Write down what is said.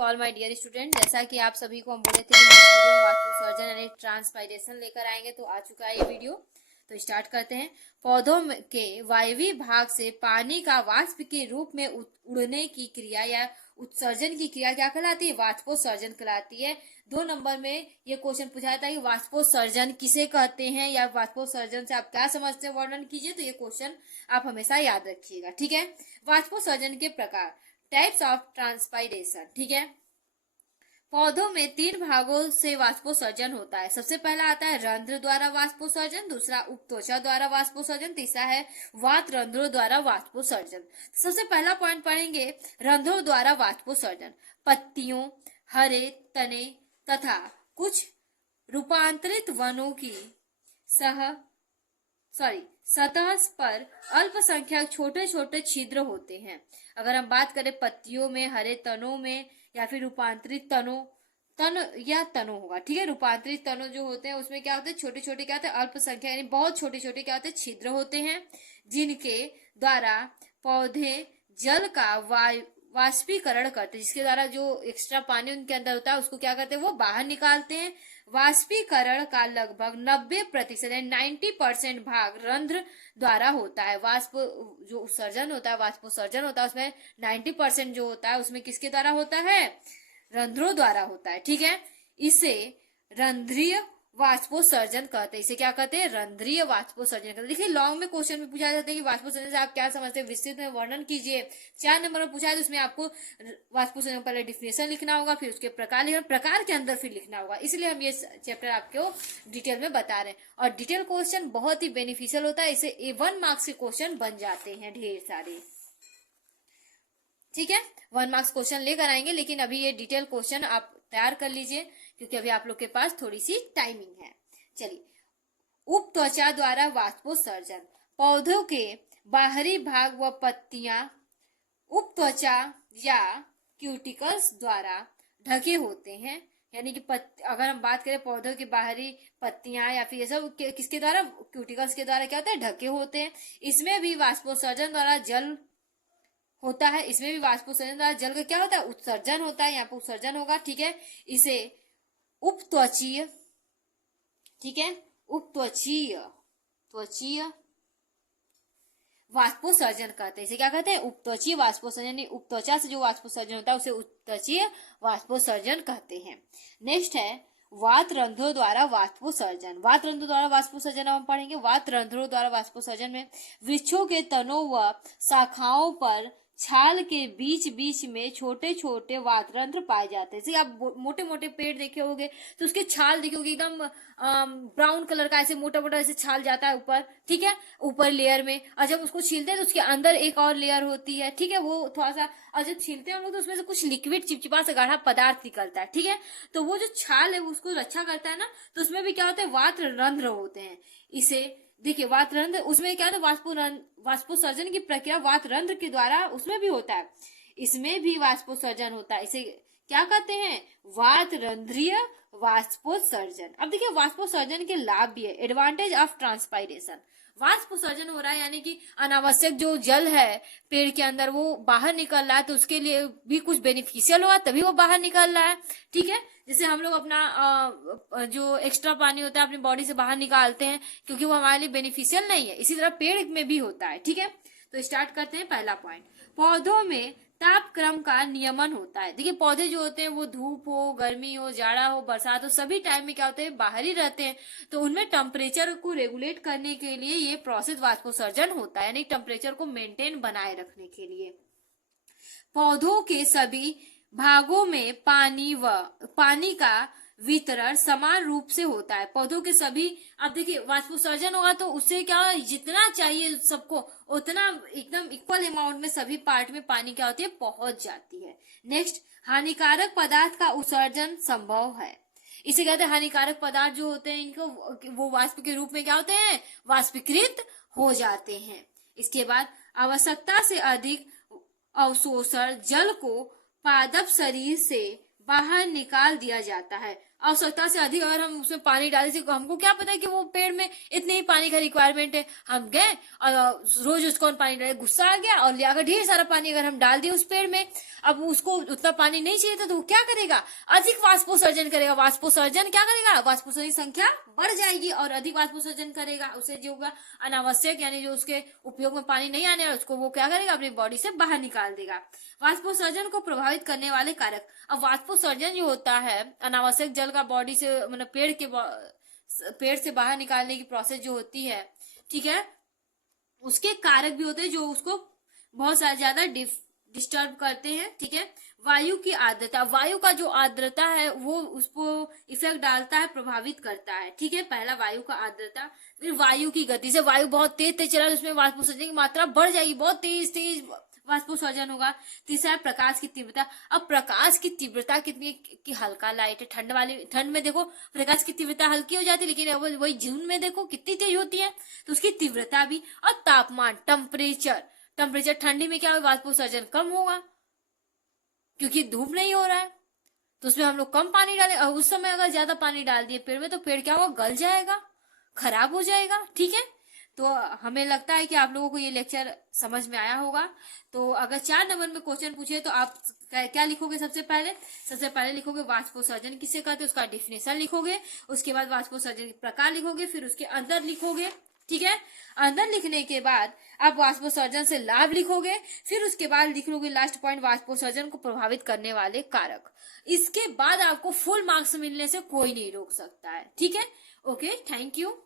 To all my dear student. जैसा कि आप सभी को हम बोले थे कि नेक्स्ट वीडियो में वाष्पोत्सर्जन यानी ट्रांसपायरेशन लेकर आएंगे, तो आ चुका है ये वीडियो। तो स्टार्ट करते हैं। पौधों के वायवीय भाग से पानी का वाष्प के रूप में उड़ने की क्रिया या उत्सर्जन की क्रिया क्या कहलाती है? वाष्पोत्सर्जन कहलाती है। 2 नंबर में ये क्वेश्चन पूछा जाता है कि वाष्पोत्सर्जन किसे कहते हैं या वाष्पोत्सर्जन से आप क्या समझते हैं, वर्णन कीजिए। तो ये क्वेश्चन आप हमेशा याद रखिएगा, ठीक है। वाष्पोत्सर्जन के प्रकार, टाइप्स ऑफ ट्रांसपायरेशन, ठीक है। पौधों में 3 भागों से वाष्पोत्सर्जन होता है। सबसे पहला आता है रंध्र द्वारा वाष्पोत्सर्जन, दूसरा उपत्वचा द्वारा वाष्पोत्सर्जन, तीसरा है वात रंध्रों द्वारा वाष्पोत्सर्जन। सबसे पहला पॉइंट पढ़ेंगे रंध्रों द्वारा वाष्पोत्सर्जन। पत्तियों, हरे तने तथा कुछ रूपांतरित वनों की सतह पर अल्पसंख्यक छोटे छोटे छिद्र होते हैं। अगर हम बात करें पत्तियों में, हरे तनों में या फिर रूपांतरित तनों होगा, ठीक है। रूपांतरित तनों जो होते हैं उसमें क्या होते हैं? छोटे छोटे क्या होते हैं? अल्पसंख्यक यानी बहुत छोटे छोटे क्या होते हैं? छिद्र होते हैं, जिनके द्वारा पौधे जल का वाष्पीकरण करते हैं। जिसके द्वारा जो एक्स्ट्रा पानी उनके अंदर होता है उसको क्या करते हैं? वो बाहर निकालते हैं। वाष्पीकरण का लगभग 90% 90% भाग रंध्र द्वारा होता है। वाष्प जो उत्सर्जन होता है, वाष्पोत्सर्जन होता है, उसमें 90% जो होता है उसमें किसके द्वारा होता है? रंध्रों द्वारा होता है, ठीक है। इसे रंध्रीय वाष्पोत्सर्जन कहते हैं। इसे क्या कहते हैं? रंध्रीय वाष्पोत्सर्जन कहते हैं। देखिए लॉन्ग में क्वेश्चन में पूछा जाता है कि वाष्पोत्सर्जन से आप क्या समझते हैं, विस्तृत में वर्णन कीजिए। 4 नंबर में पूछा है तो उसमें आपको वाष्पोत्सर्जन पहले डिफिनेशन लिखना होगा, फिर उसके प्रकार लिखना, प्रकार के अंदर फिर लिखना होगा। इसलिए हम ये चैप्टर आपको डिटेल में बता रहे हैं। और डिटेल क्वेश्चन बहुत ही बेनिफिशियल होता है, इसे 1 मार्क्स के क्वेश्चन बन जाते हैं ढेर सारे, ठीक है। 1 मार्क्स क्वेश्चन लेकर आएंगे, लेकिन अभी ये डिटेल क्वेश्चन आप तैयार कर लीजिए क्योंकि अभी आप लोग के पास थोड़ी सी टाइमिंग है। चलिए, उपत्वचा द्वारा वाष्पोत्सर्जन। पौधों के बाहरी भाग व पत्तियां उपत्वचा या क्यूटिकल्स द्वारा ढके होते हैं। यानी कि अगर हम बात करें पौधों की बाहरी पत्तियां या फिर ये सब किसके द्वारा? क्यूटिकल्स के द्वारा क्या होता है? ढके होते हैं। इसमें भी वाष्पोत्सर्जन द्वारा जल होता है। इसमें भी वाष्पोत्सर्जन द्वारा जल का क्या होता है? उत्सर्जन होता है। यहाँ पर उत्सर्जन होगा, ठीक है। इसे उपत्वचीय, ठीक है, त्वचीय वाष्पोत्सर्जन कहते हैं। इसे क्या कहते हैं? उपत्वचीय वाष्पोत्सर्जन। उपत्वचा से जो वाष्पोत्सर्जन होता है उसे उपत्वचीय वाष्पोत्सर्जन कहते हैं। नेक्स्ट है वात रंध्रों द्वारा वाष्पोत्सर्जन। वात रंध्रों द्वारा वाष्पोत्सर्जन हम पढ़ेंगे। वात रंध्रों द्वारा वाष्पोत्सर्जन में वृक्षों के तनों व शाखाओं पर छाल के बीच बीच में छोटे छोटे वातरंध्र पाए जाते हैं। जैसे आप मोटे मोटे पेड़ देखे होंगे तो उसके छाल देखे होंगे एकदम ब्राउन कलर का, ऐसे मोटा मोटा ऐसे छाल जाता है ऊपर, ठीक है, ऊपर लेयर में। और जब उसको छीलते हैं तो उसके अंदर एक और लेयर होती है, ठीक है, वो थोड़ा सा। और जब छीलते हैं हम लोग तो उसमें से कुछ लिक्विड चिपचिपा सा गाढ़ा पदार्थ निकलता है, ठीक है। तो वो जो छाल है उसको रक्षा करता है ना, तो उसमें भी क्या होता है? वातरंध्र होते हैं। इसे देखिए वातरंध्र, उसमें क्या होता है? वाष्पोत्सर्जन की प्रक्रिया वातरंध्र के द्वारा उसमें भी होता है। इसमें भी वाष्पोत्सर्जन होता है। इसे क्या कहते हैं? वातरंध्रीय वाष्पोत्सर्जन। अब देखिए वाष्पोत्सर्जन के लाभ भी है। Advantage of transpiration. वाष्पोत्सर्जन हो रहा है यानी कि अनावश्यक जो जल है पेड़ के अंदर वो बाहर निकल रहा है, तो उसके लिए भी कुछ बेनिफिशियल हुआ तभी वो बाहर निकल रहा है, ठीक है। जैसे हम लोग अपना जो एक्स्ट्रा पानी होता है अपनी बॉडी से बाहर निकालते हैं क्योंकि वो हमारे लिए बेनिफिशियल नहीं है, इसी तरह पेड़ में भी होता है, ठीक है। तो स्टार्ट करते हैं पहला पॉइंट। पौधों में तापक्रम का नियमन होता है। देखिए पौधे जो होते हैं वो धूप हो, गर्मी हो, जाड़ा हो, बरसात हो, सभी टाइम में क्या होते हैं? बाहर ही रहते हैं। तो उनमें टेम्परेचर को रेगुलेट करने के लिए ये प्रोसेस वाष्पोत्सर्जन होता है, यानी टेम्परेचर को मेंटेन बनाए रखने के लिए। पौधों के सभी भागों में पानी का वितरण समान रूप से होता है। पौधों के सभी, अब देखिए वाष्पोत्सर्जन होगा तो उससे क्या, जितना चाहिए सबको उतना एकदम इक्वल अमाउंट में सभी पार्ट में पानी क्या होती है? पहुंच जाती है। नेक्स्ट, हानिकारक पदार्थ का उत्सर्जन संभव है। इसे कहते हैं हानिकारक पदार्थ जो होते हैं इनको वो वाष्प के रूप में क्या होते हैं? वाष्पीकृत हो जाते हैं। इसके बाद आवश्यकता से अधिक अवशोषण जल को पादप शरीर से बाहर निकाल दिया जाता है। आवश्यकता से अधिक अगर हम उसमें पानी डाले थे, हमको क्या पता है कि वो पेड़ में इतने ही पानी का रिक्वायरमेंट है, हम गए और रोज उसको पानी डाले, गुस्सा आ गया और लिया ढेर सारा पानी अगर हम डाल दिए उस पेड़ में, अब उसको उतना पानी नहीं चाहिए था तो वो क्या करेगा, अधिक वाष्पोत्सर्जन करेगा। वाष्पोत्सर्जन क्या करेगा, वाष्पोत्सर्जन की संख्या बढ़ जाएगी और अधिक वाष्पोत्सर्जन करेगा, उसे जो होगा अनावश्यक यानी जो उसके उपयोग में पानी नहीं आने वाला उसको वो क्या करेगा, अपनी बॉडी से बाहर निकाल देगा। वाष्पोत्सर्जन को प्रभावित करने वाले कारक, अब वाष्पोत्सर्जन जो होता है अनावश्यक जल का बॉडी से मतलब पेड़ से बाहर निकालने की प्रोसेस जो होती है, ठीक है, उसके कारक भी होते हैं जो उसको बहुत ज्यादा डिस्टर्ब करते हैं, ठीक है। वायु की आर्द्रता, वायु का जो आर्द्रता है वो उसको इफेक्ट डालता है, प्रभावित करता है, ठीक है। पहला वायु का आर्द्रता, फिर वायु की गति से वायु बहुत तेज तेज चला उसमें वाष्पोत्सर्जन की मात्रा बढ़ जाएगी, बहुत तेज तेज वाष्पोत्सर्जन होगा। तीसरा है प्रकाश की तीव्रता, अब प्रकाश की तीव्रता कितनी कि हल्का लाइट है, ठंड में देखो प्रकाश की तीव्रता हल्की हो जाती है, लेकिन वही जून में देखो कितनी तेज होती है, तो उसकी तीव्रता भी। और तापमान, टेम्परेचर ठंडी में क्या होगा, वाष्पोत्सर्जन कम होगा क्योंकि धूप नहीं हो रहा है, तो उसमें हम लोग कम पानी डालें, और उस समय अगर ज्यादा पानी डाल दिए पेड़ में तो पेड़ क्या होगा, गल जाएगा, खराब हो जाएगा, ठीक है। तो हमें लगता है कि आप लोगों को ये लेक्चर समझ में आया होगा। तो अगर 4 नंबर में क्वेश्चन पूछे तो आप क्या लिखोगे, सबसे पहले लिखोगे वाष्पोत्सर्जन किसे कहते हैं, उसका डिफिनेशन लिखोगे, उसके बाद वाष्पोत्सर्जन के प्रकार लिखोगे, फिर उसके अंदर लिखोगे, ठीक है। अंदर लिखने के बाद आप वाष्पोत्सर्जन से लाभ लिखोगे, फिर उसके बाद लिख लोगे लास्ट पॉइंट वाष्पोत्सर्जन को प्रभावित करने वाले कारक। इसके बाद आपको फुल मार्क्स मिलने से कोई नहीं रोक सकता है, ठीक है। Okay, thank you.